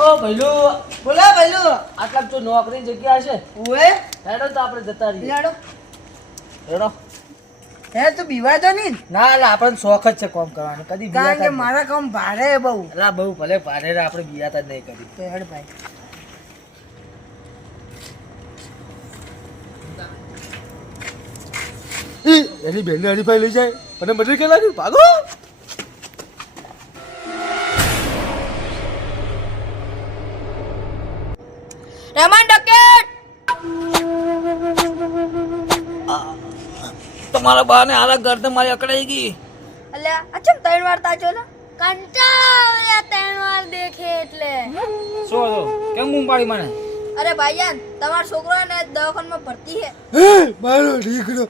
ઓ ભઈલું, બોલો ભઈલું. આટલા તો નોકરી જગ્યા છે. ઓએ હેડો તો આપણે જતા રહીએ. લેડો. હેડો. હે તું બીવાય તો નહીં? ના એટલે આપણને શોખ જ છે કામ કરવાનો. કદી કારણ કે બિયાતા જ મારા કામ ભારે હે બહુ. નહીં. અલા બહુ ભલે ભારે રે, આપણે બિયાતા જ નહીં કરી. તો હેડ ભાઈ. એની બેનને હરીફાઈ લઈ જાય અને મને કે લાગે ભાગો. રહેમાન ડકેટ. તમારા બાને હાલા ગરદન મારી અકડાઈ ગઈ. અલ્યા અચમ 3 વાર તાચો લા કંટાળો 3 વાર દેખે એટલે શું હતો? કેમ બૂમ પાડી મને? અરે ભાઈજાન તમાર છોકરો ને દવાખાનામાં ભરતી હે. મારો દીકરો.